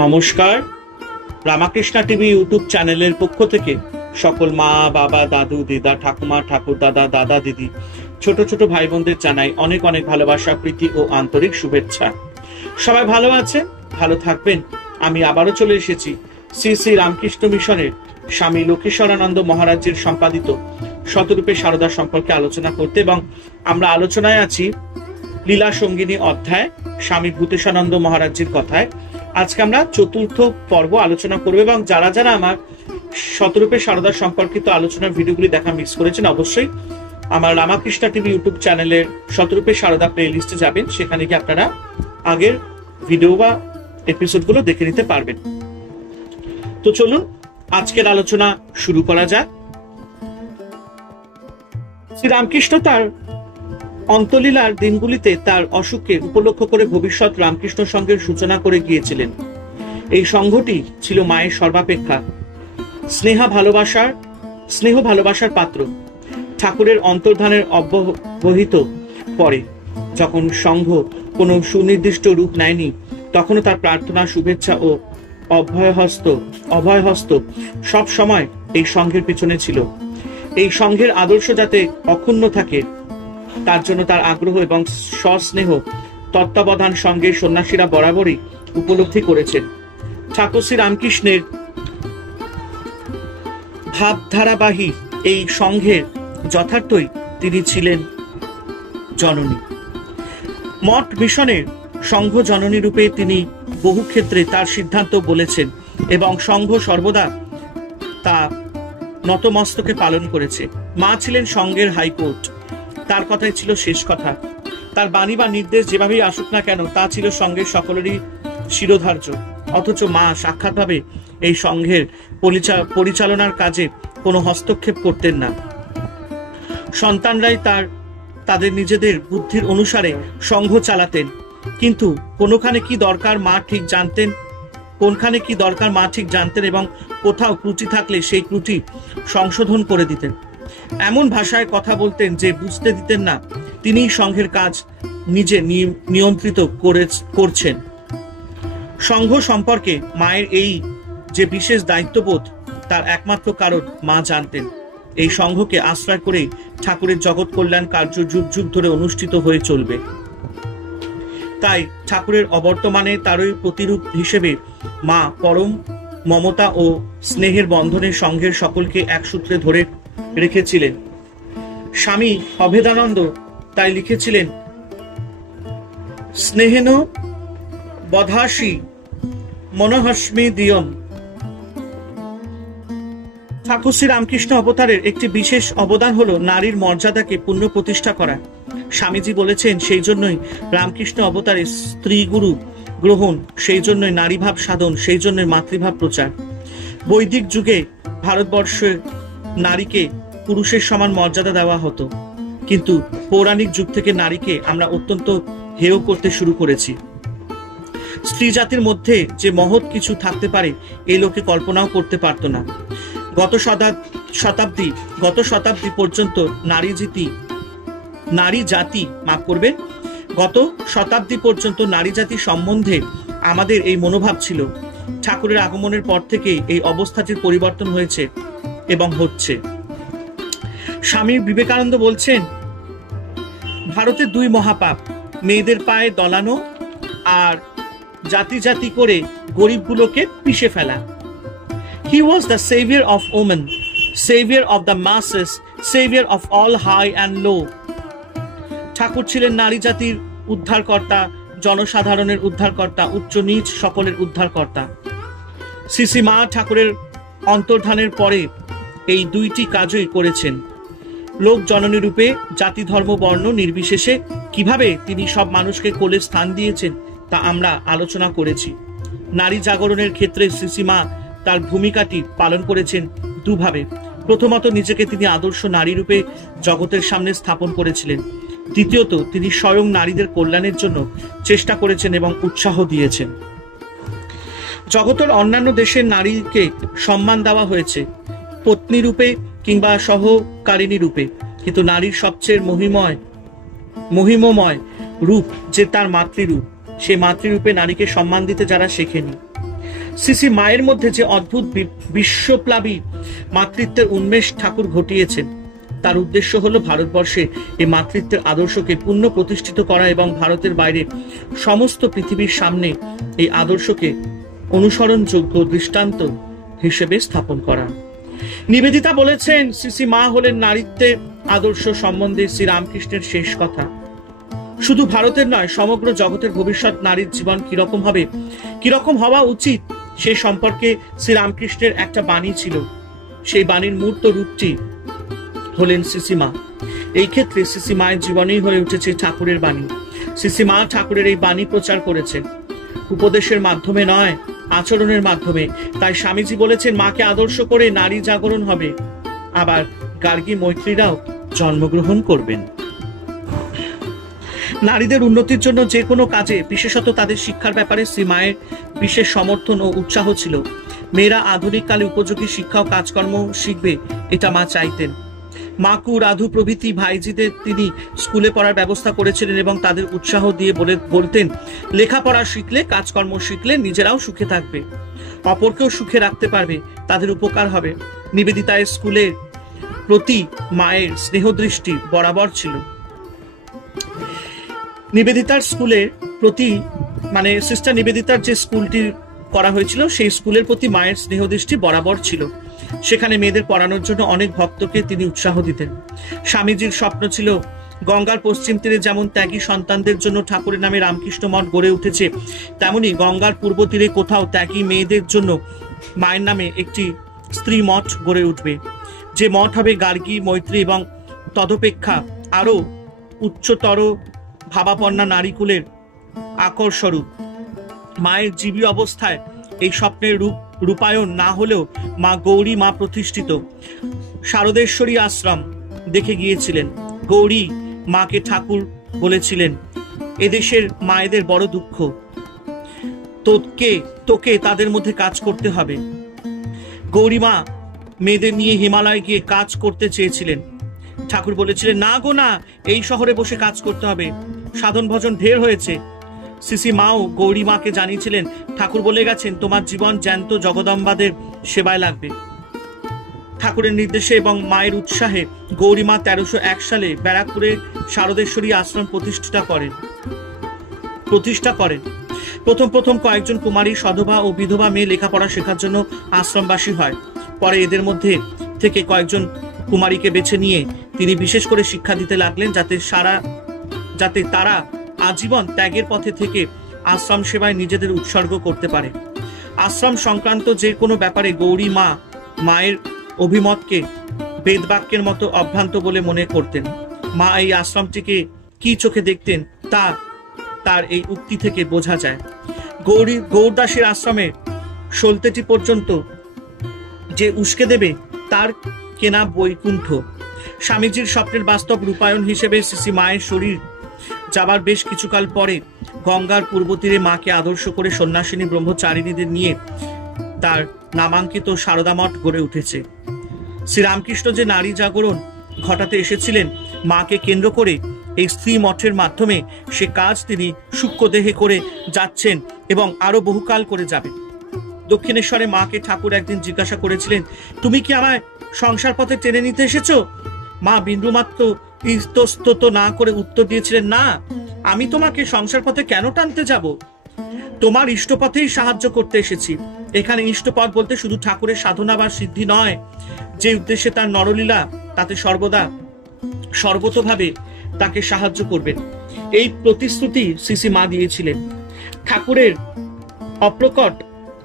নমস্কার। Ramakrishna TV YouTube চ্যানেলের পক্ষ থেকে সকল মা, বাবা, দাদু, দিদা, ঠাকুমা, ঠাকুর দাদা, দাদা, দিদি, ছোট ছোট ভাই বোনদের জানাই অনেক অনেক ভালোবাসা, প্রীতি ও আন্তরিক শুভেচ্ছা। সবাই ভালো আছেন, ভালো থাকবেন। আমি আবারও চলে এসেছি শ্রী শ্রী রামকৃষ্ণ মিশনের স্বামী লোকেশ্বরানন্দ মহারাজের সম্পাদিত শতরূপে সারদা সম্পর্কে আলোচনা করতে, এবং আমরা আলোচনায় আছি লীলা সঙ্গিনী অধ্যায় স্বামী ভূতেশানন্দ মহারাজের কথায়। আজকে আমরা চতুর্থ পর্ব আলোচনা করব, এবং যারা যারা আমার শতরূপে সারদা সম্পর্কিত আলোচনার ভিডিওগুলি দেখা মিস করেছেন, অবশ্যই আমার রামাকৃষ্ণ টিভি ইউটিউব চ্যানেলের শতরূপে সারদা প্লে লিস্টে যাবেন, সেখানে গিয়ে আপনারা আগের ভিডিও বা এপিসোডগুলো দেখে নিতে পারবেন। তো চলুন আজকের আলোচনা শুরু করা যাক। শ্রীরামকৃষ্ণ তার অন্তলীলার দিনগুলিতে তার অসুখকে উপলক্ষ করে ভবিষ্যৎ রামকৃষ্ণ সংঘের সূচনা করে গিয়েছিলেন। এই সংঘটি ছিল মায়ের সর্বাপেক্ষা স্নেহ ভালোবাসার পাত্র। ঠাকুরের অন্তর্ধানের অব্যবহিত পরে যখন সংঘ কোনো সুনির্দিষ্ট রূপ নেয়নি, তখনও তার প্রার্থনা, শুভেচ্ছা ও অভয়হস্ত সব সময় এই সংঘের পিছনে ছিল। এই সংঘের আদর্শ যাতে অক্ষুণ্ণ থাকে, তার জন্য তার আগ্রহ এবং সস্নেহ তত্ত্বাবধান সঙ্গের সন্ন্যাসীরা বরাবরই উপলব্ধি করেছেন। ঠাকুর শ্রী রামকৃষ্ণের ভাবধারাবাহী এই সংঘের যথার্থই তিনি ছিলেন জননী। মঠ মিশনের সংঘ জননী রূপে তিনি বহু ক্ষেত্রে তার সিদ্ধান্ত বলেছেন, এবং সংঘ সর্বদা তা নতমস্তকে পালন করেছে। মা ছিলেন সংঘের হাইকোর্ট, তার কথাই ছিল শেষ কথা। তার বাণী বা নির্দেশ যেভাবেই আসুক না কেন, তা ছিল সংঘের সকলেরই শিরোধার্য। অথচ মা সাক্ষাৎভাবে এই সংঘের পরিচালনার কাজে কোনো হস্তক্ষেপ করতেন না। সন্তানরাই তাদের নিজেদের বুদ্ধির অনুসারে সংঘ চালাতেন, কিন্তু কোনখানে কি দরকার মা ঠিক জানতেন, এবং কোথাও ত্রুটি থাকলে সেই ত্রুটি সংশোধন করে দিতেন। এমন ভাষায় কথা বলতেন যে বুঝতে দিতেন না তিনিই সংঘের কাজ নিজে নিয়ন্ত্রিত করছেন। সংঘ সম্পর্কে মায়ের এই যে বিশেষ দায়িত্ববোধ, তার একমাত্র কারণ মা জানতেন এই সংঘকে আশ্রয় করে ঠাকুরের জগৎ কল্যাণ কার্য যুগ যুগ ধরে অনুষ্ঠিত হয়ে চলবে। তাই ঠাকুরের অবর্তমানে তারই প্রতিরূপ হিসেবে মা পরম মমতা ও স্নেহের বন্ধনে সংঘের সকলকে এক সূত্রে ধরে রেখেছিলেন। স্বামী অভেদানন্দ তাই লিখেছিলেন, স্নেহেন বধাসি মনহস্মি দিয়ম। ঠাকুর শ্রী রামকৃষ্ণ অবতারের একটি বিশেষ অবদান হলো নারীর মর্যাদাকে পুনঃ প্রতিষ্ঠা করা। স্বামীজি বলেছেন, সেই জন্যই রামকৃষ্ণ অবতারে স্ত্রী গুরু গ্রহণ, সেই জন্যই নারীভাব সাধন, সেই জন্যই মাতৃভাব প্রচার। বৈদিক যুগে ভারতবর্ষের নারীকে পুরুষের সমান মর্যাদা দেওয়া হতো, কিন্তু পৌরাণিক যুগ থেকে নারীকে আমরা অত্যন্ত হেয় করতে শুরু করেছি। স্ত্রী জাতির মধ্যে যে মহৎ কিছু থাকতে পারে এই লোকে কল্পনাও করতে পারত না। গত শতাব্দী পর্যন্ত নারী জাতি সম্বন্ধে আমাদের এই মনোভাব ছিল। ঠাকুরের আগমনের পর থেকে এই অবস্থাটির পরিবর্তন হয়েছে এবং হচ্ছে। স্বামী বিবেকানন্দ বলছেন, ভারতের দুই মহাপাপ, মেয়েদের পায়ে দলানো আর জাতি জাতি করে গরিবগুলোকে পিষে ফেলা। He was the savior of women, savior of the masses, savior of all high and low. ঠাকুর ছিলেন নারী জাতির উদ্ধারকর্তা, জনসাধারণের উদ্ধারকর্তা, উচ্চ নীচ সকলের উদ্ধারকর্তা। শ্রী মা ঠাকুরের অন্তর্ধানের পরে এই দুইটি কাজই করেছেন। লোক জননী রূপে জাতি ধর্ম বর্ণ নির্বিশেষে কিভাবে তিনি সব মানুষকে কোলে স্থান দিয়েছেন তা আমরা আলোচনা করেছি। নারী জাগরণের ক্ষেত্রে শ্রী মা তার ভূমিকাটি পালন করেছেন দুভাবে। প্রথমত, নিজেকে তিনি আদর্শ নারী রূপে জগতের সামনে স্থাপন করেছিলেন। দ্বিতীয়ত, তিনি স্বয়ং নারীদের কল্যাণের জন্য চেষ্টা করেছেন এবং উৎসাহ দিয়েছেন। জগতের অন্যান্য দেশের নারীকে সম্মান দেওয়া হয়েছে পত্নী রূপে কিংবা সহকারিণী রূপে, কিন্তু নারীর সবচেয়ে মহিমময় রূপ যে তার মাতৃরূপ, সেই মাতৃরূপে নারীকে সম্মান দিতে যারা শেখেনি, শ্রী মায়ের মধ্যে যে অদ্ভুত বিশ্বপ্লাবী মাতৃত্বের উন্মেষ ঠাকুর ঘটিয়েছেন, তার উদ্দেশ্য হলো ভারতবর্ষে এই মাতৃত্বের আদর্শকে পুনঃ প্রতিষ্ঠিত করা এবং ভারতের বাইরে সমস্ত পৃথিবীর সামনে এই আদর্শকে অনুসরণযোগ্য দৃষ্টান্ত হিসেবে স্থাপন করা। নিবেদিতা বলেছেন, শ্রী মা হলেন নারীত্বের আদর্শ সম্বন্ধে শ্রীরামকৃষ্ণের শেষ কথা। শুধু ভারতের নয়, সমগ্র জগতের ভবিষ্যৎ নারীর জীবন কিরকম হবে, কিরকম হওয়া উচিত, সে সম্পর্কে শ্রীরামকৃষ্ণের একটা বাণী ছিল। সেই বাণীর মূর্ত রূপটি হলেন শ্রী মা। এই ক্ষেত্রে শ্রী মায়ের জীবনেই হয়ে উঠেছে ঠাকুরের বাণী। শ্রী মা ঠাকুরের এই বাণী প্রচার করেছেন উপদেশের মাধ্যমে নয়, আচরণের মাধ্যমে। তাই স্বামীজি বলেছেন, মাকে আদর্শ করে নারী জাগরণ হবে। আবার গার্গী মৈত্রীরাও জন্মগ্রহণ করবেন। নারীদের উন্নতির জন্য যে কোনো কাজে, বিশেষত তাদের শিক্ষার ব্যাপারে শ্রী মায়ের বিশেষ সমর্থন ও উৎসাহ ছিল। মেয়েরা আধুনিক কালে উপযোগী শিক্ষা ও কাজকর্ম শিখবে, এটা মা চাইতেন। মাকু, রাধু প্রভৃতি ভাইজিদের তিনি স্কুলে পড়ার ব্যবস্থা করেছিলেন এবং তাদের উৎসাহ দিয়ে বলতেন, লেখাপড়া শিখলে, কাজকর্ম শিখলে নিজেরাও সুখে থাকবে, অপরকেও সুখে রাখতে পারবে, তাদের উপকার হবে। নিবেদিতার স্কুলের প্রতি মায়ের স্নেহদৃষ্টি বরাবর ছিল। নিবেদিতার স্কুলের প্রতি, মানে সিস্টার নিবেদিতার যে স্কুলটি করা হয়েছিল, সেই স্কুলের প্রতি মায়ের স্নেহদৃষ্টি বরাবর ছিল। সেখানে মেয়েদের পড়ানোর জন্য অনেক ভক্তকে তিনি উৎসাহ দিতেন। স্বামীজির স্বপ্ন ছিল, গঙ্গার পশ্চিম তীরে যেমন ত্যাগী সন্তানদের জন্য ঠাকুরের নামে রামকৃষ্ণ মঠ গড়ে উঠেছে, তেমনি গঙ্গার পূর্ব তীরে কোথাও ত্যাগী মেয়েদের জন্য মায়ের নামে একটি স্ত্রী মঠ গড়ে উঠবে, যে মঠ হবে গার্গী, মৈত্রী এবং তদপেক্ষা আরো উচ্চতর ভাবাপন্না নারীকুলের আকরস্বরূপ। মায়ের জীবী অবস্থায় এই স্বপ্নের রূপায়ণ না হলেও মা গৌরী মা প্রতিষ্ঠিত শারদেশ্বরী আশ্রম দেখে গিয়েছিলেন। গৌরী মাকে ঠাকুর বলেছিলেন, এদেশের মায়েদের বড় দুঃখ, তোকে তাদের মধ্যে কাজ করতে হবে। গৌরী মা মেয়েদের নিয়ে হিমালয়ে গিয়ে কাজ করতে চেয়েছিলেন। ঠাকুর বলেছিলেন, না গো না, এই শহরে বসে কাজ করতে হবে, সাধন ভজন ঢের হয়েছে। শ্রী মাও গৌরী মাকে জানিয়েছিলেন, ঠাকুর বলে গেছেন, তোমার জীবন জ্যান্ত জগদম্বাদের সেবায় লাগবে। ঠাকুরের নির্দেশে এবং মায়ের উৎসাহে গৌরী মা 1301 সালে ব্যারাকপুরে শারদেশ্বরী আশ্রম প্রতিষ্ঠা করেন। প্রথম কয়েকজন কুমারী, সধবা ও বিধবা মেয়ে লেখাপড়া শেখার জন্য আশ্রমবাসী হয়। পরে এদের মধ্যে থেকে কয়েকজন কুমারীকে বেছে নিয়ে তিনি বিশেষ করে শিক্ষা দিতে লাগলেন, যাতে তারা আজীবন ত্যাগের পথে থেকে আশ্রম সেবায় নিজেদের উৎসর্গ করতে পারে। আশ্রম সংক্রান্ত যে কোনো ব্যাপারে গৌরী মা মায়ের অভিমতকে বেদবাক্যের মতো অভ্রান্ত বলে মনে করতেন। মা এই আশ্রমটিকে কি চোখে দেখতেন তা তার এই উক্তি থেকে বোঝা যায়। গৌরদাসের আশ্রমে সলতেটি পর্যন্ত যে উস্কে দেবে তার কেনা বৈকুণ্ঠ। স্বামীজির স্বপ্নের বাস্তব রূপায়ণ হিসেবে শ্রী মায়ের শরীর যাবার বেশ কিছুকাল পরে গঙ্গার পূর্ব তীরে মাকে আদর্শ করে সন্ন্যাসিনী ব্রহ্মচারিণীদের নিয়ে তার নামাঙ্কিত সারদা মঠ গড়ে উঠেছে। শ্রীরামকৃষ্ণ যে নারী জাগরণ ঘটাতে এসেছিলেন মাকে কেন্দ্র করে, এই স্ত্রী মঠের মাধ্যমে সে কাজ তিনি সূক্ষ্ম দেহে করে যাচ্ছেন এবং আরো বহুকাল করে যাবেন। দক্ষিণেশ্বরে মাকে ঠাকুর একদিন জিজ্ঞাসা করেছিলেন, তুমি কি আমায় সংসার পথে টেনে নিতে এসেছো? মা বিন্দুমাত্র ইতস্তত না করে উত্তর দিয়েছিলেন, না, আমি তোমাকে সংসার পথে কেন টানতে যাব? তোমার ইষ্টপথেই সাহায্য করতে এসেছি। এখানে ইষ্টপথ বলতে শুধু ঠাকুরের সাধনা বা সিদ্ধি নয়, যে উদ্দেশ্যে তার নরলীলা, তাতে সর্বতোভাবে তাকে সাহায্য করবেন, এই প্রতিশ্রুতি শ্রী মা দিয়েছিলেন। ঠাকুরের অপ্রকট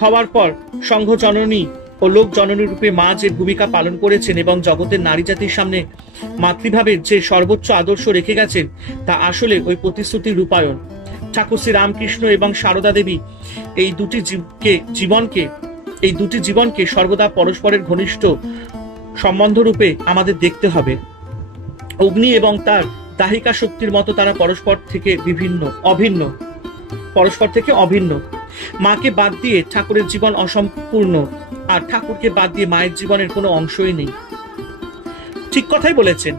হওয়ার পর সংঘ জননী ও লোক জননী রূপে মা যে ভূমিকা পালন করেছেন এবং জগতের নারী জাতির সামনে মাতৃভাবের যে সর্বোচ্চ আদর্শ রেখে গেছেন, তা আসলে ওই প্রতিশ্রুতির রূপায়ণ। ঠাকুর শ্রী রামকৃষ্ণ এবং সারদা দেবী এই দুটি জীবনকে সর্বদা পরস্পরের ঘনিষ্ঠ সম্বন্ধ রূপে আমাদের দেখতে হবে। অগ্নি এবং তার দাহিকা শক্তির মতো তারা পরস্পর থেকে অভিন্ন। মাকে বাদ দিয়ে ঠাকুরের জীবন অসম্পূর্ণ, আর ঠাকুরকে বাদ দিয়ে মায়ের জীবনের কোনো অংশই নেই। ঠিক কথাই বলেছেন,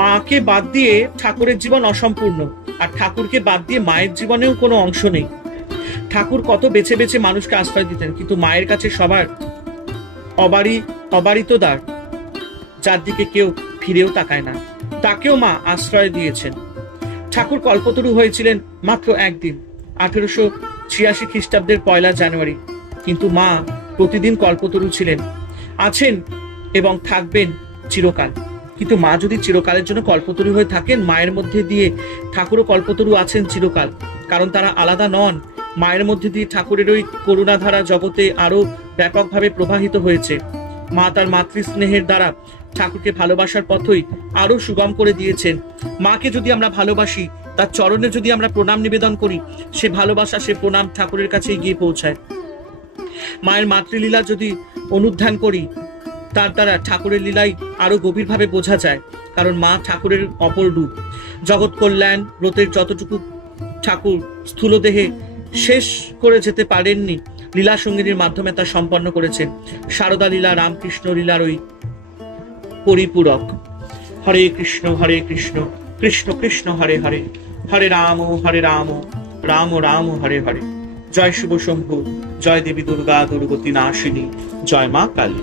মাকে বাদ দিয়ে ঠাকুরের জীবন অসম্পূর্ণ, আর ঠাকুরকে বাদ দিয়ে মায়ের জীবনেও কোনো অংশ নেই। ঠাকুর কত বেছে বেছে মানুষকে আশ্রয় দিতেন, কিন্তু মায়ের কাছে সবার অবারিত দ্বার, যার দিকে কেউ ফিরেও তাকায় না, তাকেও মা আশ্রয় দিয়েছেন। ঠাকুর কল্পতরু হয়েছিলেন মাত্র একদিন, 1886 খ্রিস্টাব্দের 1 জানুয়ারি, কিন্তু মা প্রতিদিন কল্পতরু ছিলেন, আছেন এবং থাকবেন চিরকাল। কিন্তু মা যদি চিরকালের জন্য কল্পতরু হয়ে থাকেন, মায়ের মধ্যে দিয়ে ঠাকুরও কল্পতরু আছেন চিরকাল, কারণ তারা আলাদা নন। মায়ের মধ্যে দিয়ে ঠাকুরের ওই করুণাধারা জগতে আরো ব্যাপকভাবে প্রবাহিত হয়েছে। মা তার মাতৃস্নেহের দ্বারা ঠাকুরকে ভালোবাসার পথই আরো সুগম করে দিয়েছেন। মাকে যদি আমরা ভালোবাসি, তার চরণে যদি আমরা প্রণাম নিবেদন করি, সে ভালোবাসা, সে প্রণাম ঠাকুরের কাছে গিয়ে পৌঁছায়। মায়ের মাতৃলীলা যদি অনুধ্যান করি, তার দ্বারা ঠাকুরের লীলাই আরো গভীরভাবে বোঝা যায়, কারণ মা ঠাকুরের অপর রূপ। জগৎ কল্যাণ ব্রতের যতটুকু ঠাকুর স্থূলদেহে শেষ করে যেতে পারেননি, লীলা সঙ্গীদের মাধ্যমে তা সম্পন্ন করেছেন। শারদা লীলা রামকৃষ্ণ লীলার ওই পরিপূরক। হরে কৃষ্ণ কৃষ্ণ কৃষ্ণ হরে হরে, হরে রাম রাম রাম হরে হরে। জয় শিব শম্ভু, জয় দেবী দুর্গা দুর্গতি নাশিনী, জয় মা কালী।